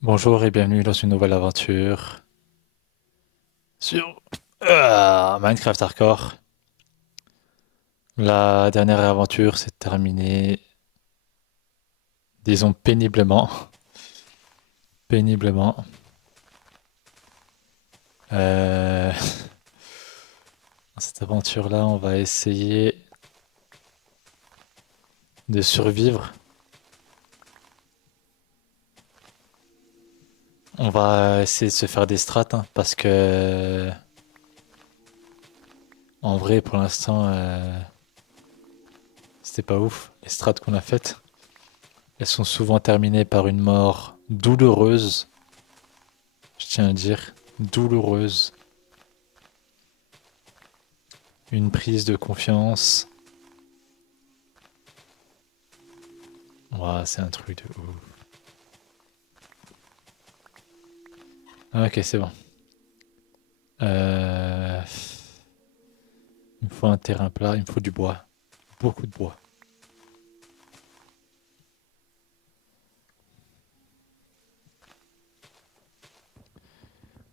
Bonjour et bienvenue dans une nouvelle aventure sur Minecraft Hardcore. La dernière aventure s'est terminée, disons péniblement. Péniblement. Euh, Dans cette aventure-là, on va essayer de survivre. On va essayer de se faire des strats, hein, parce que en vrai, pour l'instant, c'était pas ouf. Les strats qu'on a faites, elles sont souvent terminées par une mort douloureuse. Je tiens à dire douloureuse. Une prise de confiance. Ouah, c'est un truc de ouf. Ah, ok, c'est bon. Euh, Il me faut un terrain plat, il me faut du bois. Beaucoup de bois.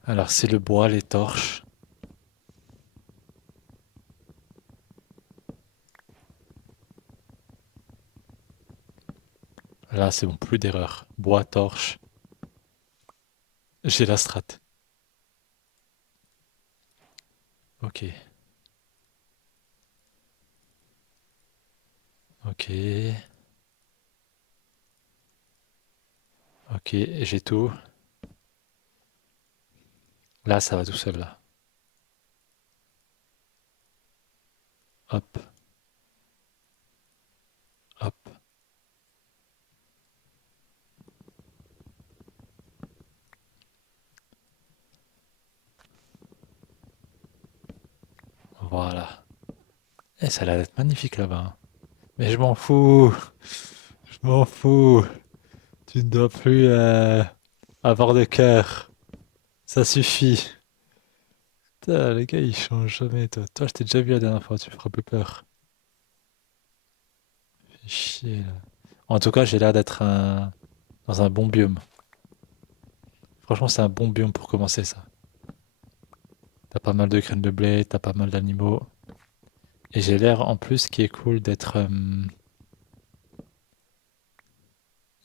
Alors, c'est le bois, les torches. Là, c'est bon, plus d'erreur. Bois, torche. J'ai la strat. Ok, ok, ok, j'ai tout. Là, ça va tout seul, là. Hop, hop. Voilà. Et ça a l'air d'être magnifique là-bas, hein. Mais je m'en fous. Je m'en fous. Tu ne dois plus avoir de cœur. Ça suffit. Putain, les gars, ils changent jamais, toi. Toi, je t'ai déjà vu la dernière fois, tu me feras plus peur. Fais chier, là. En tout cas, j'ai l'air d'être dans un bon biome. Franchement, c'est un bon biome pour commencer, ça. T'as pas mal de graines de blé, t'as pas mal d'animaux. Et j'ai l'air, en plus, ce qui est cool, d'être...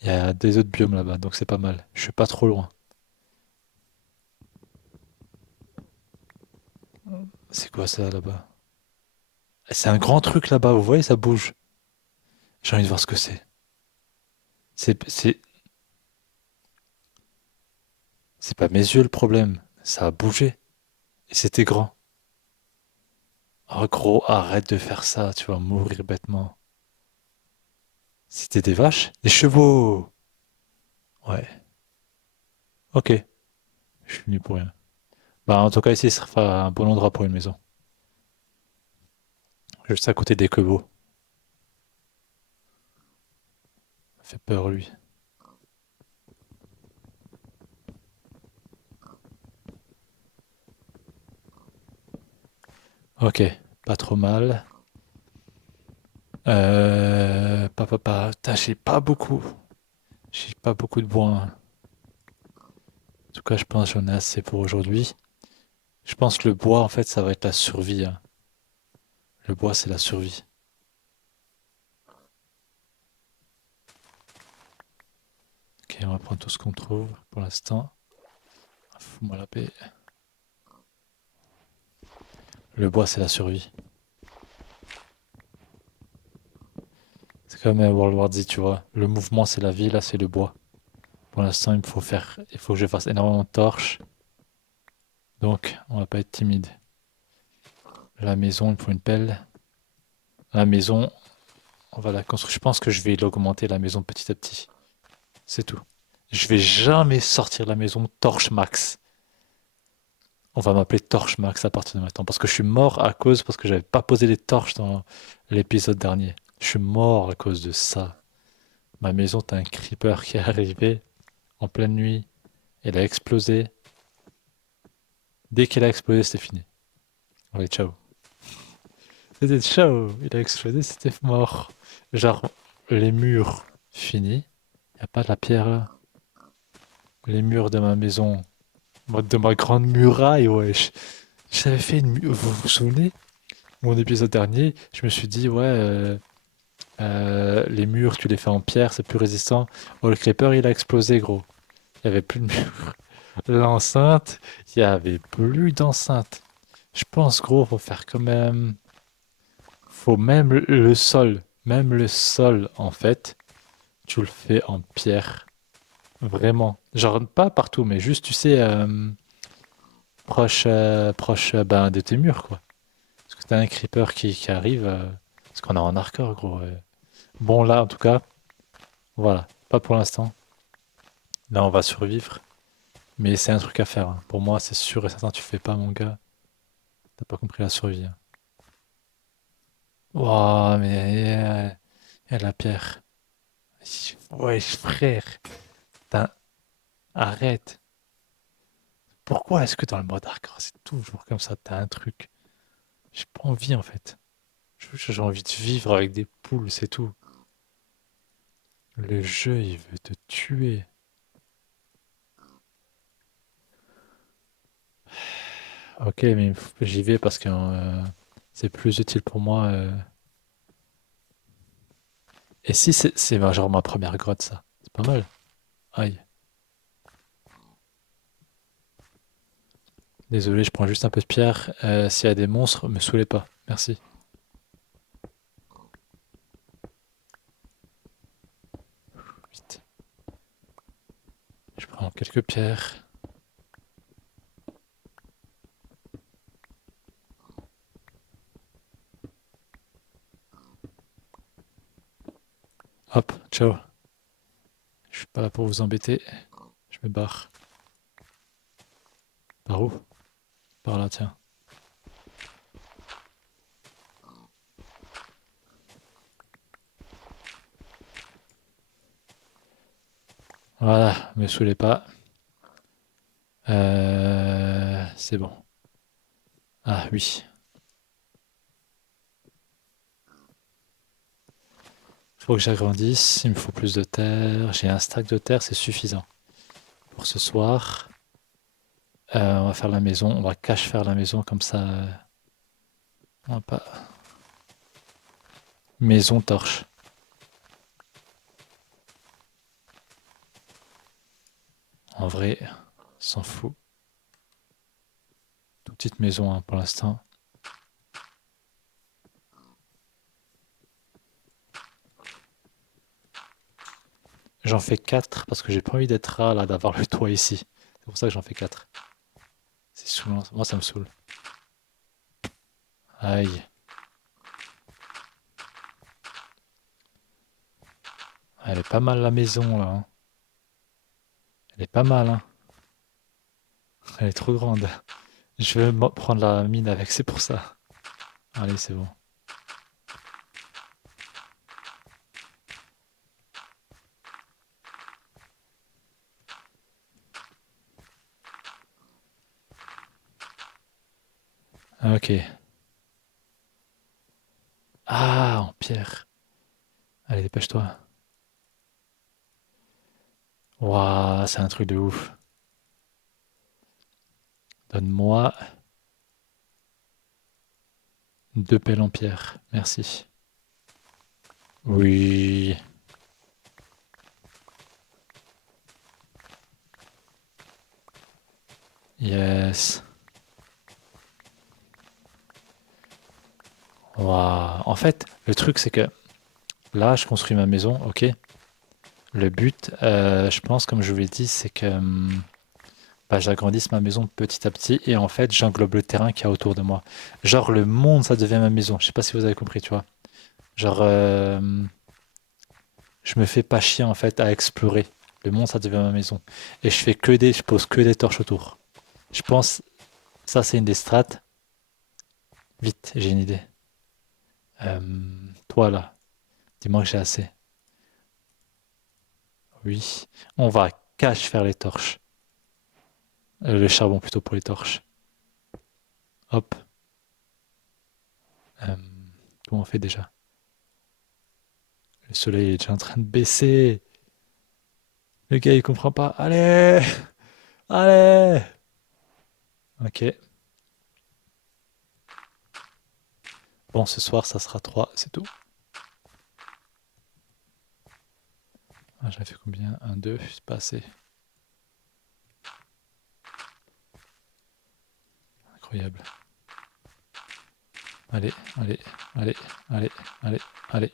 Il y a des autres biomes là-bas, donc c'est pas mal. Je suis pas trop loin. C'est quoi ça, là-bas? C'est un grand truc là-bas, vous voyez, ça bouge. J'ai envie de voir ce que c'est. C'est... C'est pas mes yeux le problème. Ça a bougé. Et c'était grand. Oh gros, arrête de faire ça, tu vas mourir bêtement. C'était des vaches? Des chevaux! Ouais, ok, je suis venu pour rien. Bah en tout cas ici, ce sera un bon endroit pour une maison. Juste à côté des quebeaux. Ça fait peur lui. Ok, pas trop mal. Putain, j'ai pas beaucoup. J'ai pas beaucoup de bois, hein. En tout cas, je pense que j'en ai assez pour aujourd'hui. Je pense que le bois, en fait, ça va être la survie, hein. Le bois, c'est la survie. Ok, on va prendre tout ce qu'on trouve pour l'instant. Fous-moi la paix. Le bois, c'est la survie. C'est comme World War Z, tu vois. Le mouvement, c'est la vie, là, c'est le bois. Pour l'instant, il faut que je fasse énormément de torches. Donc, on va pas être timide. La maison, il me faut une pelle. La maison, on va la construire. Je pense que je vais l'augmenter, la maison, petit à petit. C'est tout. Je vais jamais sortir la maison torche max. On va m'appeler torche max à partir de maintenant. Parce que je suis mort à cause, parce que j'avais pas posé les torches dans l'épisode dernier. Je suis mort à cause de ça. Ma maison, t'as un creeper qui est arrivé en pleine nuit. Elle a explosé. Dès qu'elle a explosé, c'était fini. Allez, ciao. C'était ciao. Il a explosé, c'était mort. Genre, les murs, fini. Y a pas de la pierre là. Les murs de ma maison, de ma grande muraille, wesh. J'avais fait vous vous souvenez? Mon épisode dernier, je me suis dit, ouais, les murs, tu les fais en pierre, c'est plus résistant. Oh, le creeper, il a explosé, gros. Il n'y avait plus de mur. L'enceinte, il n'y avait plus d'enceinte. Je pense, gros, faut faire quand même. Faut même le sol, en fait, tu le fais en pierre. Vraiment. Genre, pas partout, mais juste, tu sais, proche ben, de tes murs, quoi. Parce que t'as un creeper qui arrive, parce qu'on est en hardcore, gros. Bon, là, en tout cas, voilà. Pas pour l'instant. Là, on va survivre. Mais c'est un truc à faire, hein. Pour moi, c'est sûr et certain, tu fais pas, mon gars. T'as pas compris la survie, hein. Ouah, mais la pierre. Ouais, frère. T'as- Arrête. Pourquoi est-ce que dans le mode hardcore, c'est toujours comme ça, t'as un truc? J'ai pas envie, en fait. J'ai envie de vivre avec des poules, c'est tout. Le jeu, il veut te tuer. Ok, mais j'y vais parce que c'est plus utile pour moi. Et si c'est genre ma première grotte, ça? C'est pas mal. Aïe. Désolé, je prends juste un peu de pierre. S'il y a des monstres, me saoulez pas. Merci. Vite. Je prends quelques pierres. Hop, ciao. Je suis pas là pour vous embêter. Je me barre. Par où? Par là, tiens. Voilà, me saoulez pas. C'est bon. Ah oui. Faut que j'agrandisse. Il me faut plus de terre. J'ai un stack de terre, c'est suffisant. Pour ce soir, on va faire la maison. On va cache faire la maison comme ça. On va pas. Maison torche. En vrai, s'en fout. Toute petite maison hein, pour l'instant. J'en fais 4 parce que j'ai pas envie d'être rat là, d'avoir le toit ici. C'est pour ça que j'en fais 4. C'est saoulant. Moi, ça me saoule. Aïe. Elle est pas mal la maison là, hein. Elle est pas mal, hein. Elle est trop grande. Je vais prendre la mine avec, c'est pour ça. Allez, c'est bon. Ok. Ah, en pierre. Allez, dépêche-toi. Waouh, c'est un truc de ouf. Donne-moi 2 pelles en pierre. Merci. Oui. Yes. Waouh. En fait, le truc, c'est que là, je construis ma maison, ok? Le but, je pense, comme je vous l'ai dit, c'est que bah, j'agrandisse ma maison petit à petit et en fait, j'englobe le terrain qu'il y a autour de moi. Genre, le monde, ça devient ma maison. Je sais pas si vous avez compris, tu vois. Genre, je me fais pas chier en fait à explorer. Le monde, ça devient ma maison. Et je pose que des torches autour. Je pense, ça, c'est une des strates. Vite, j'ai une idée. Toi là, dis-moi que j'ai assez. Oui. On va cache faire les torches. Le charbon plutôt pour les torches. Hop. Euh, Comment on fait déjà? Le soleil est déjà en train de baisser. Le gars, il comprend pas. Allez! Allez! Ok. Bon, ce soir, ça sera 3, c'est tout. Ah, j'avais fait combien? Un, 2, c'est pas assez. Incroyable. Allez, allez, allez, allez, allez, allez.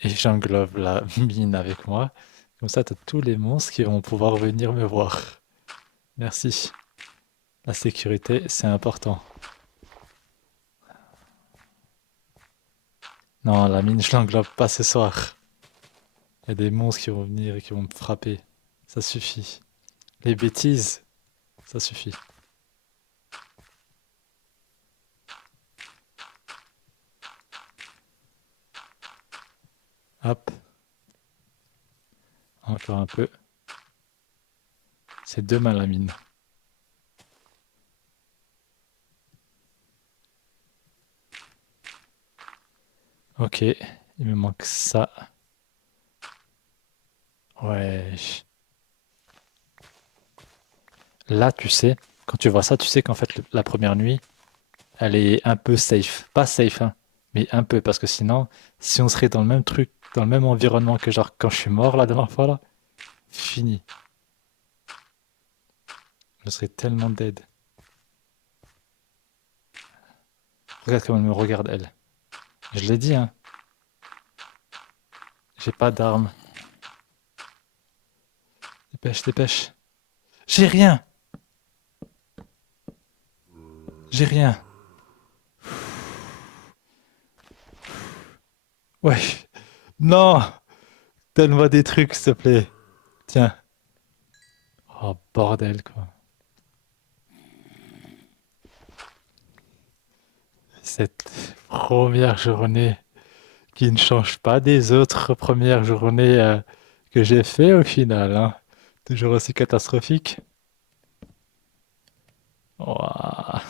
Et j'englobe la mine avec moi. Comme ça, t'as tous les monstres qui vont pouvoir venir me voir. Merci. La sécurité, c'est important. Non, la mine, je l'englobe pas ce soir. Il y a des monstres qui vont venir et qui vont me frapper. Ça suffit. Les bêtises, ça suffit. Hop, encore un peu. C'est demain la mine. Ok, il me manque ça. Ouais. Là, tu sais, quand tu vois ça, tu sais qu'en fait, la première nuit, elle est un peu safe. Pas safe, hein, mais un peu, parce que sinon, si on serait dans le même truc, dans le même environnement que genre quand je suis mort la dernière fois, là, fini. Je serais tellement dead. Regarde comment elle me regarde, elle. Je l'ai dit, hein, j'ai pas d'arme. Dépêche, dépêche. J'ai rien, j'ai rien. Ouais, non, donne-moi des trucs, s'il te plaît. Tiens. Oh, bordel, quoi. Cette première journée qui ne change pas des autres premières journées que j'ai fait au final, hein. Toujours aussi catastrophique. Ouah,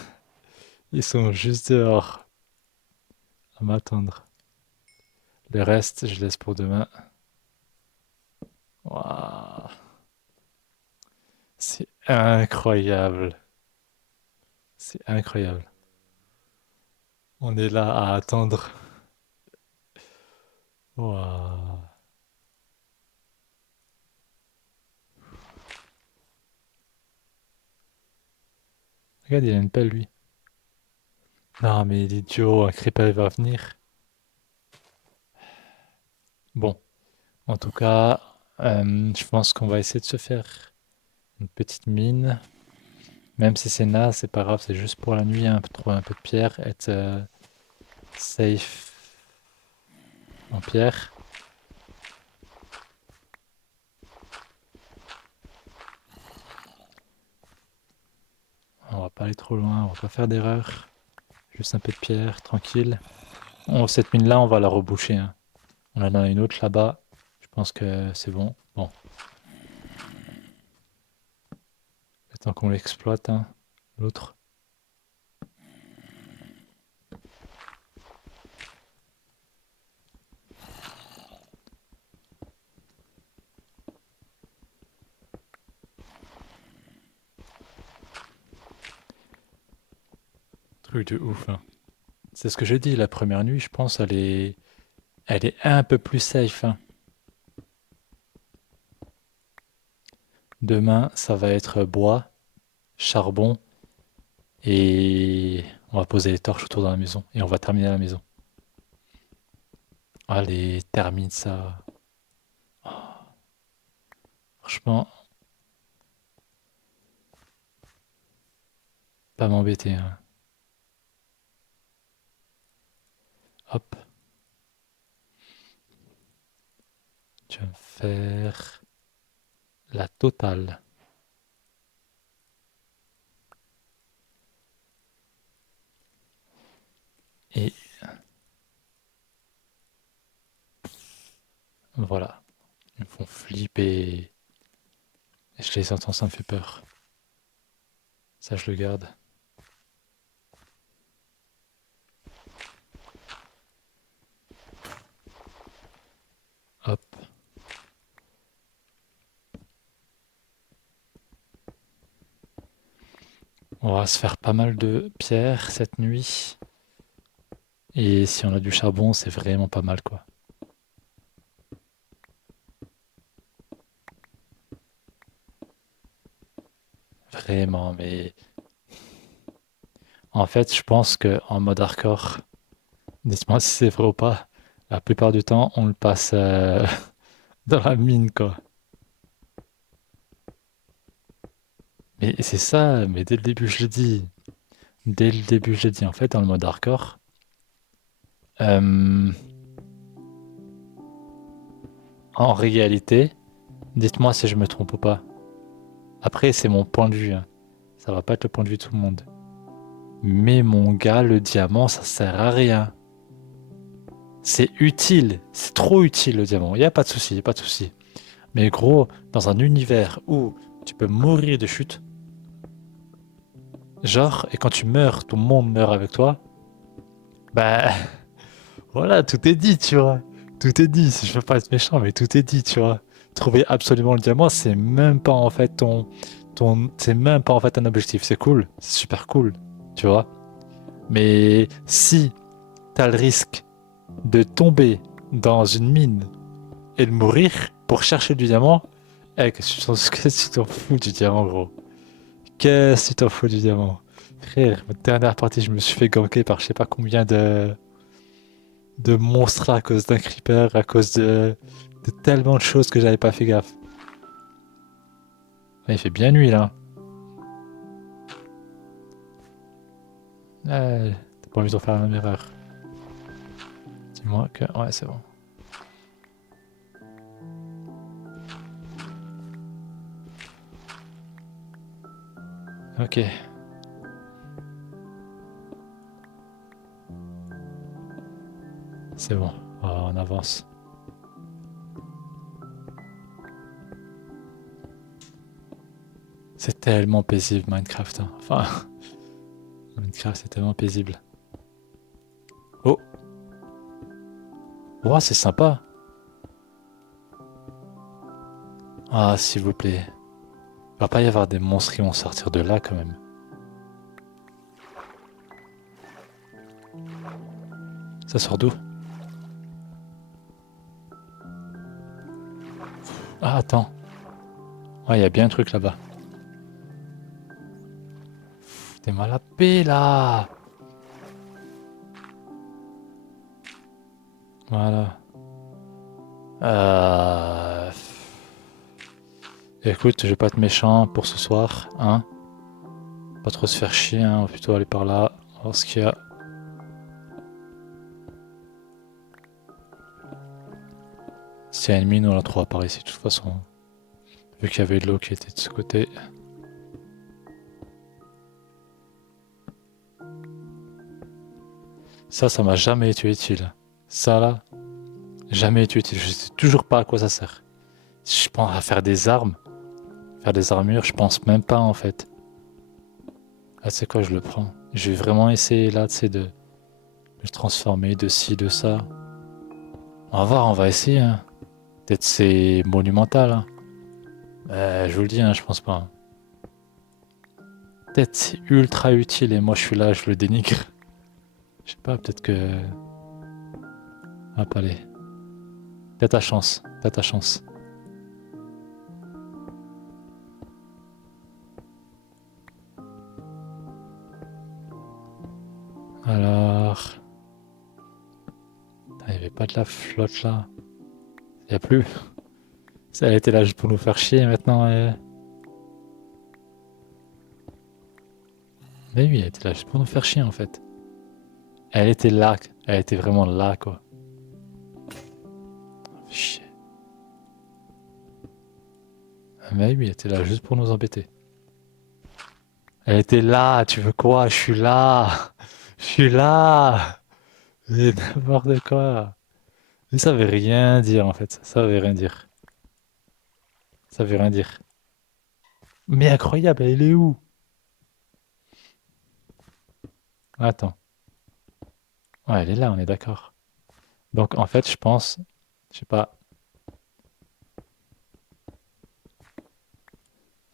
ils sont juste dehors à m'attendre. Le reste, je laisse pour demain. Ouah, c'est incroyable. C'est incroyable. On est là à attendre. Ouah. Regarde, il a une pelle, lui. Non, mais l'idiot, un creeper va venir. Bon, en tout cas, je pense qu'on va essayer de se faire une petite mine. Même si c'est naze, c'est pas grave, c'est juste pour la nuit, hein, trouver un peu de pierre, être safe en pierre. On va pas aller trop loin, on va pas faire d'erreur. Juste un peu de pierre, tranquille. Cette mine-là, on va la reboucher, hein. On en a une autre là-bas. Je pense que c'est bon. Bon, le temps qu'on l'exploite, hein, l'autre. Truc de ouf, hein. C'est ce que j'ai dit, la première nuit, je pense, elle est un peu plus safe, hein. Demain, ça va être bois, charbon, et on va poser les torches autour de la maison. Et on va terminer la maison. Allez, termine ça. Franchement, pas m'embêter, hein. Hop, tu vas me faire la totale. Et voilà, ils me font flipper. Je les entends, ça me fait peur. Ça, je le garde. On va se faire pas mal de pierres cette nuit. Et si on a du charbon, c'est vraiment pas mal, quoi. Vraiment, mais en fait, je pense que en mode hardcore, dites-moi si c'est vrai ou pas, la plupart du temps, on le passe dans la mine, quoi. Mais c'est ça, mais dès le début, je l'ai dit. Dès le début, je l'ai dit. En fait, dans le mode hardcore, euh, en réalité, dites-moi si je me trompe ou pas. Après, c'est mon point de vue, hein. Ça va pas être le point de vue de tout le monde. Mais mon gars, le diamant, ça sert à rien. C'est utile, c'est trop utile le diamant. Y a pas de souci, y a pas de souci. Mais gros, dans un univers où tu peux mourir de chute, genre, et quand tu meurs, ton monde meurt avec toi, bah voilà, tout est dit, tu vois. Tout est dit. Je veux pas être méchant, mais tout est dit, tu vois. Trouver absolument le diamant, c'est même pas en fait c'est même pas en fait un objectif. C'est cool, c'est super cool, tu vois. Mais si t'as le risque de tomber dans une mine et de mourir pour chercher du diamant, qu'est-ce que tu t'en fous du diamant, gros? Qu'est-ce que tu t'en fous du diamant? Frère, ma dernière partie, je me suis fait ganker par je sais pas combien de monstres à cause d'un creeper, à cause de tellement de choses que j'avais pas fait gaffe. Ah, il fait bien nuit là. Ah, t'as pas envie de faire la même erreur. Dis-moi que. Ouais, c'est bon. Ok, c'est bon. On avance. C'est tellement paisible Minecraft, hein. Enfin, Minecraft c'est tellement paisible. Oh, ouais, c'est sympa. Ah, s'il vous plaît. Il va pas y avoir des monstres qui vont sortir de là quand même. Ça sort d'où? Ah, attends. Ouais, il y a bien un truc là-bas. T'es mal à paix là. Voilà. Euh... Écoute, je vais pas être méchant pour ce soir, hein. Pas trop se faire chier, hein. On va plutôt aller par là, voir ce qu'il y a. S'il y a une mine, on la trouvera par ici, de toute façon. Vu qu'il y avait de l'eau qui était de ce côté. Ça m'a jamais été utile. Ça là, jamais été utile. Je sais toujours pas à quoi ça sert. Si je pense à faire des armures, je pense même pas en fait. Ah, c'est quoi, je le prends. Je vais vraiment essayer là, tu sais, de le transformer, de ci, de ça. On va voir, on va essayer, hein. Peut-être c'est monumental, hein. Je vous le dis, hein, je pense pas, hein. Peut-être c'est ultra utile et moi je suis là, je le dénigre. Je sais pas, peut-être que. Hop, allez. T'as ta chance, t'as ta chance. Alors. Il n'y avait pas de la flotte là. Il n'y a plus. Ça, elle était là juste pour nous faire chier maintenant. Mais oui, elle était là juste pour nous faire chier en fait. Elle était là. Elle était vraiment là quoi. Chier. Mais oui, elle était là juste pour nous embêter. Elle était là, tu veux quoi? Je suis là. Je suis là. Mais n'importe quoi. Mais ça veut rien dire en fait. Ça veut rien dire. Ça veut rien dire. Mais incroyable, elle est où? Attends. Ouais, elle est là, on est d'accord. Donc en fait, je pense, je sais pas.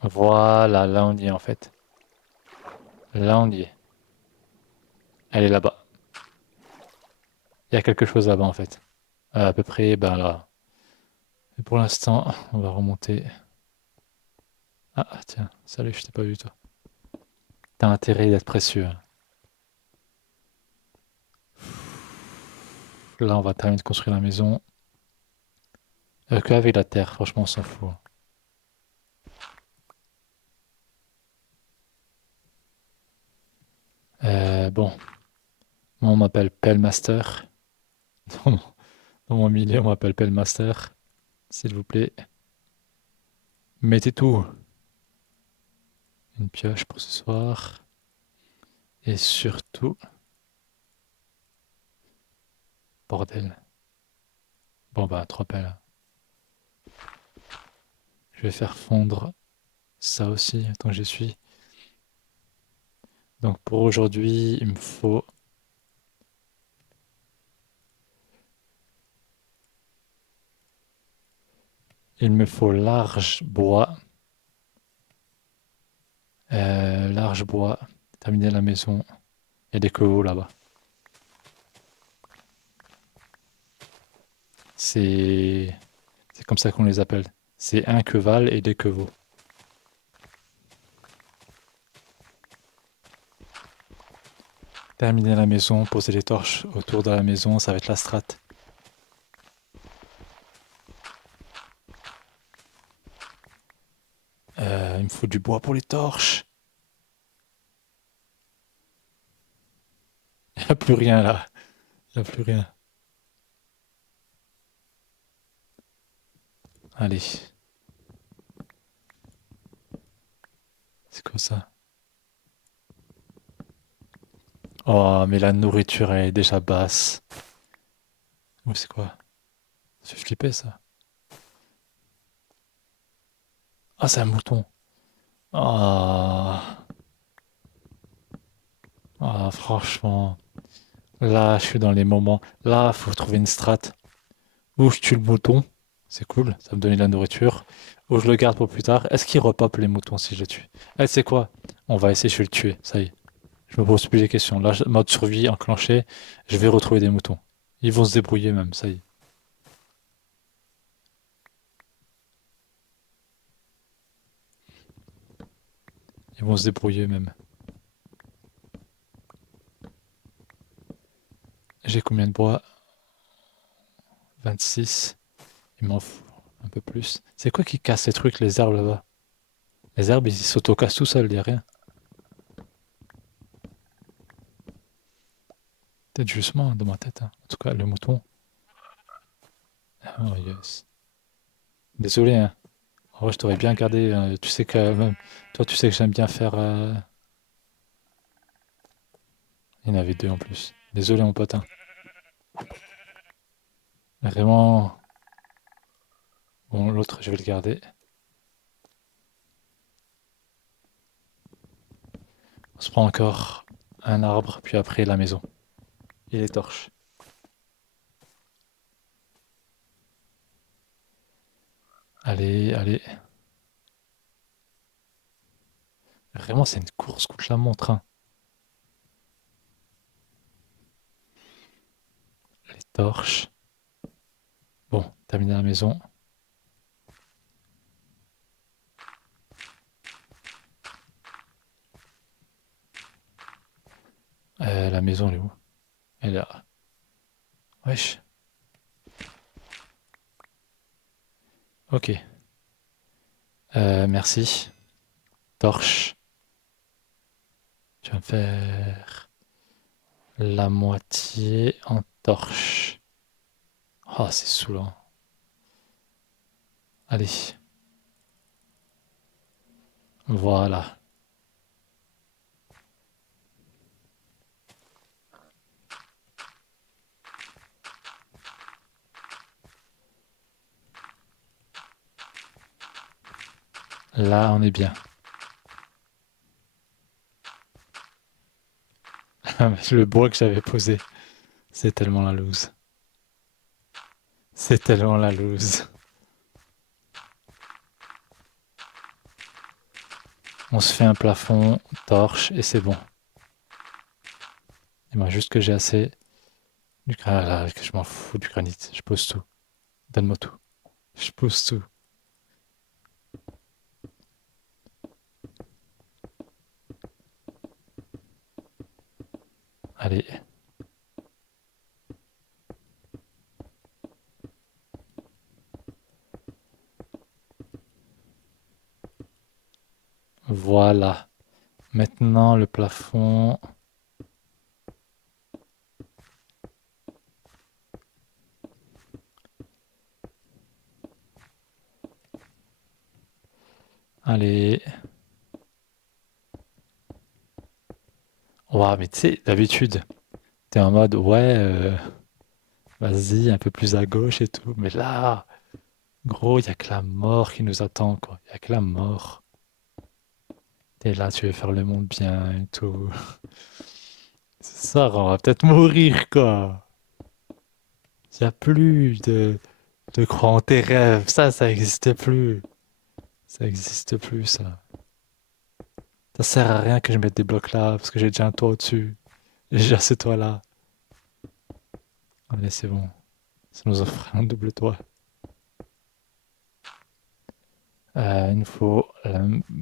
Voilà, là on y est en fait. Là, on y est. Elle est là-bas. Il y a quelque chose là-bas, en fait. À peu près, ben là. Et pour l'instant, on va remonter. Ah, tiens, salut, je t'ai pas vu, toi. T'as intérêt d'être précieux, hein. Là, on va terminer de construire la maison. Qu'avec la terre, franchement, on s'en fout. Bon, moi, on m'appelle Pellmaster. Dans mon, dans mon milieu, on m'appelle Pellmaster. S'il vous plaît, mettez tout. Une pioche pour ce soir. Et surtout, bordel. Bon, bah, trois pelles. Je vais faire fondre ça aussi, tant que j'y suis. Donc, pour aujourd'hui, il me faut large bois. Large bois. Terminer la maison. Il y a des queveaux là-bas. C'est c'est comme ça qu'on les appelle. C'est un queval et des quevaux. Terminer la maison, poser les torches autour de la maison, ça va être la strat. Il me faut du bois pour les torches. Il n'y a plus rien là. Il n'y a plus rien. Allez, c'est quoi ça? Oh, mais la nourriture elle est déjà basse. Ou c'est quoi? Ça fait flipper ça. Ah, c'est un mouton. Ah, ah, franchement. Là, je suis dans les moments. Là, faut trouver une strat. Ou je tue le mouton. C'est cool, ça me donne de la nourriture. Ou je le garde pour plus tard. Est-ce qu'il repop les moutons si je le tue? Eh, c'est quoi? On va essayer, je vais le tuer. Ça y est. Je me pose plus les questions. Là, mode survie enclenché. Je vais retrouver des moutons. Ils vont se débrouiller même, ça y est. Ils vont se débrouiller même. J'ai combien de bois? 26. Il m'en faut un peu plus. C'est quoi qui casse ces trucs, les arbres là-bas? Les arbres, ils s'auto-cassent tout seuls, y a rien. Peut-être justement dans ma tête, hein. En tout cas, le mouton. Oh yes. Désolé, hein. En vrai, je t'aurais bien gardé. Tu sais que même toi, tu sais que j'aime bien faire. Il y en avait deux en plus. Désolé, mon pote, hein. Vraiment. Bon, l'autre, je vais le garder. On se prend encore un arbre, puis après la maison. Et les torches. Allez, allez. Vraiment, c'est une course contre la montre, hein. Les torches. Bon, terminer la maison. La maison, elle est où? Elle est là. Wesh. Ok. Merci. Torche. Tu vas me faire la moitié en torche. Ah, c'est saoulant. Allez. Voilà. Là, on est bien. Le bois que j'avais posé, c'est tellement la loose. C'est tellement la loose. On se fait un plafond, torche, et c'est bon. Dis-moi juste que j'ai assez du granit, là, que je m'en fous du granit. Je pose tout. Donne-moi tout. Je pose tout. Allez. Voilà. Maintenant, le plafond. Allez. Ouah, mais tu sais, d'habitude, t'es en mode, ouais, vas-y, un peu plus à gauche et tout. Mais là, gros, il y a que la mort qui nous attend, quoi. Il y a que la mort. T'es là, tu veux faire le monde bien et tout. C'est ça, on va peut-être mourir, quoi. Il n'y a plus de croire en tes rêves. Ça n'existe plus. Ça n'existe plus, ça. Ça sert à rien que je mette des blocs là, parce que j'ai déjà un toit au-dessus. J'ai déjà ce toit là. Allez, c'est bon. Ça nous offre un double toit. Il nous faut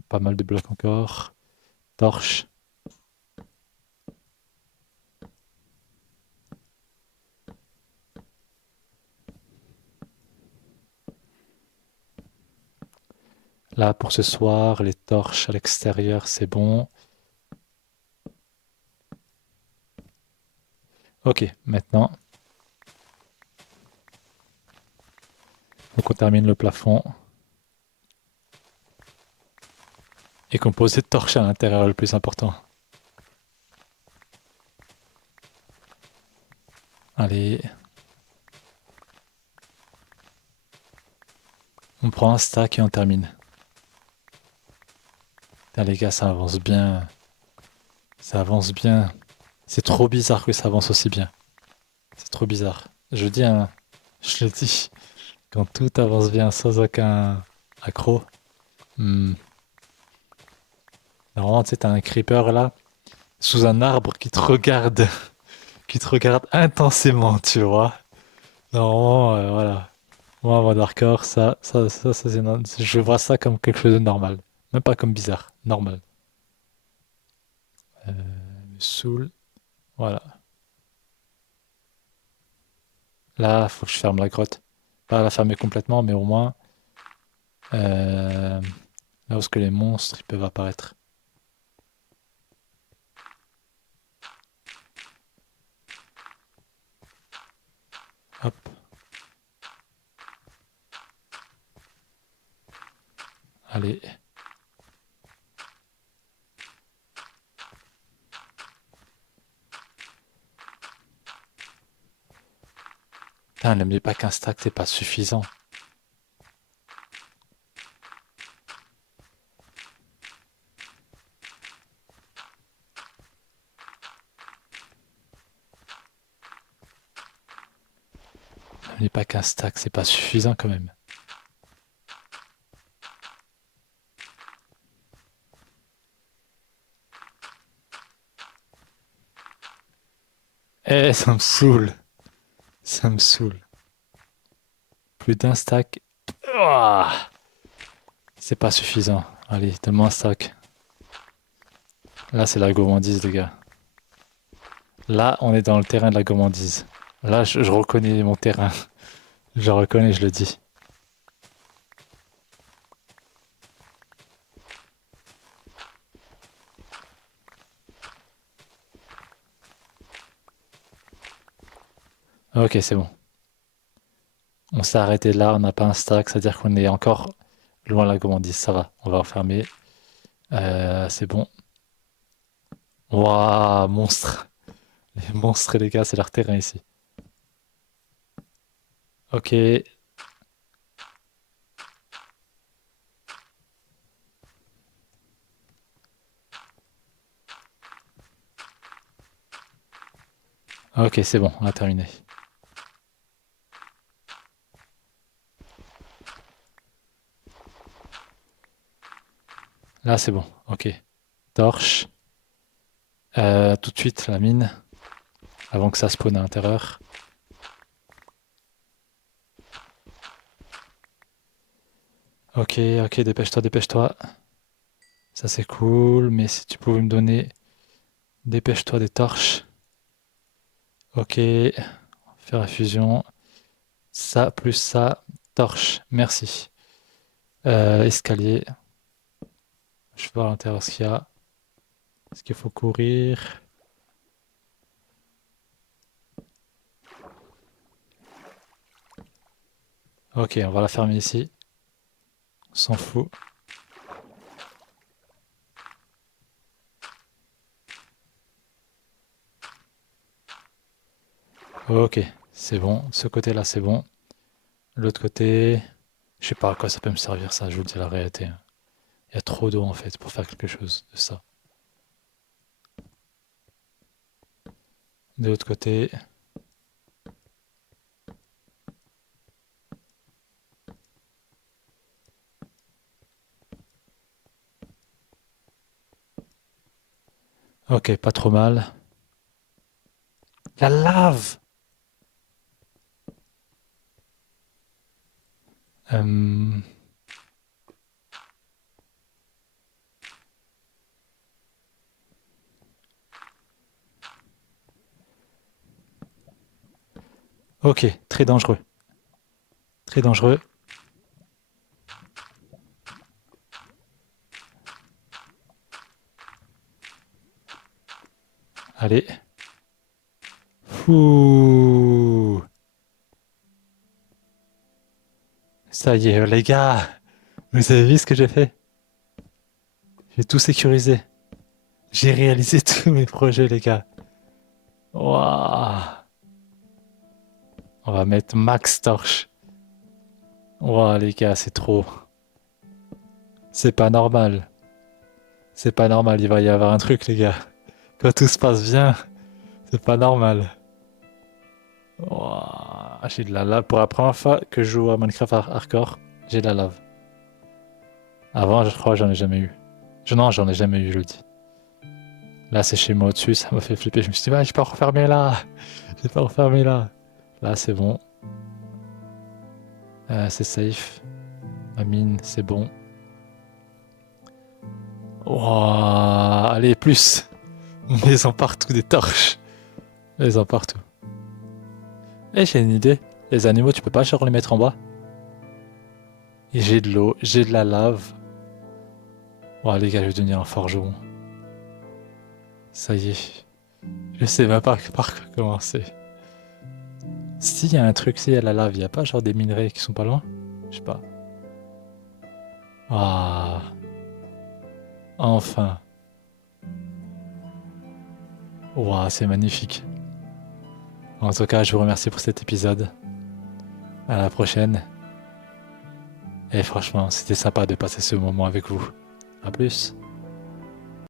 pas mal de blocs encore. Torche. Là, pour ce soir, les torches à l'extérieur, c'est bon. Ok, maintenant, faut qu'on termine le plafond et qu'on pose des torches à l'intérieur, le plus important. Allez, on prend un stack et on termine. Putain, les gars, ça avance bien. Ça avance bien. C'est trop bizarre que ça avance aussi bien. C'est trop bizarre. Je dis, hein, je le dis, quand tout avance bien sans aucun accro. hmm, Normalement, tu sais, t'as un creeper là, sous un arbre qui te regarde, qui te regarde intensément, tu vois. Normalement, voilà. Moi, en mode hardcore, je vois ça comme quelque chose de normal. Même pas comme bizarre, normal. Me saoule. Voilà. Là, faut que je ferme la grotte. Pas la fermer complètement, mais au moins là où ce que les monstres ils peuvent apparaître. Hop, allez. Putain, ne me dis pas qu'un stack c'est pas suffisant. Ne me dis pas qu'un stack c'est pas suffisant quand même. Eh, ça me saoule. Ça me saoule. Plus d'un stack. Ouah, c'est pas suffisant. Allez, donne-moi un stack. Là, c'est la gourmandise, les gars. Là, on est dans le terrain de la gourmandise. Là, je reconnais mon terrain. Je le reconnais, je le dis. Ok, c'est bon. On s'est arrêté là, on n'a pas un stack, c'est-à-dire qu'on est encore loin de la gourmandise. Ça va, on va refermer. C'est bon. Waouh, monstre. Les monstres, les gars, c'est leur terrain ici. Ok, ok, c'est bon, on a terminé. Là, c'est bon. Ok. Torche. Tout de suite, la mine. Avant que ça spawn à l'intérieur. Ok, ok, dépêche-toi, dépêche-toi. Ça, c'est cool. Mais si tu pouvais me donner... Dépêche-toi des torches. Ok. Faire la fusion. Ça, plus ça. Torche. Merci. Escalier. Je vais voir à l'intérieur ce qu'il y a. Est-ce qu'il faut courir? Ok, on va la fermer ici. On s'en fout. Ok, c'est bon. Ce côté-là, c'est bon. L'autre côté, je sais pas à quoi ça peut me servir ça, je vous dis la réalité. Il y a trop d'eau en fait pour faire quelque chose de ça. De l'autre côté, ok, pas trop mal. La lave! Euh, ok, très dangereux. Très dangereux. Allez. Ouh. Ça y est, les gars, vous avez vu ce que j'ai fait? J'ai tout sécurisé. J'ai réalisé tous mes projets, les gars. Waouh. On va mettre max torche. Waouh, les gars, c'est trop. C'est pas normal. C'est pas normal, il va y avoir un truc, les gars. Quand tout se passe bien, c'est pas normal. Ouah, j'ai de la lave. Pour la première fois que je joue à Minecraft Hardcore, j'ai de la lave. Avant, je crois, j'en ai jamais eu. Non, j'en ai jamais eu, je le dis. Là, c'est chez moi au-dessus, ça m'a fait flipper. Je me suis dit, ouais, je vais pas refermer là. Je vais pas refermer là. Là, c'est bon. C'est safe. Ma mine, c'est bon. Ouah, allez, plus. Mets-en partout des torches. Mets-en partout. Eh, j'ai une idée. Les animaux, tu peux pas genre les mettre en bas? Et j'ai de l'eau, j'ai de la lave. Ouah, les gars, je vais devenir un forgeron. Ça y est. Je sais même pas par quoi commencer. S'il y a un truc, s'il y a la lave, il y a pas genre des minerais qui sont pas loin? Je sais pas. Ah, enfin. Ouah, c'est magnifique. En tout cas, je vous remercie pour cet épisode. À la prochaine. Et franchement, c'était sympa de passer ce moment avec vous. À plus.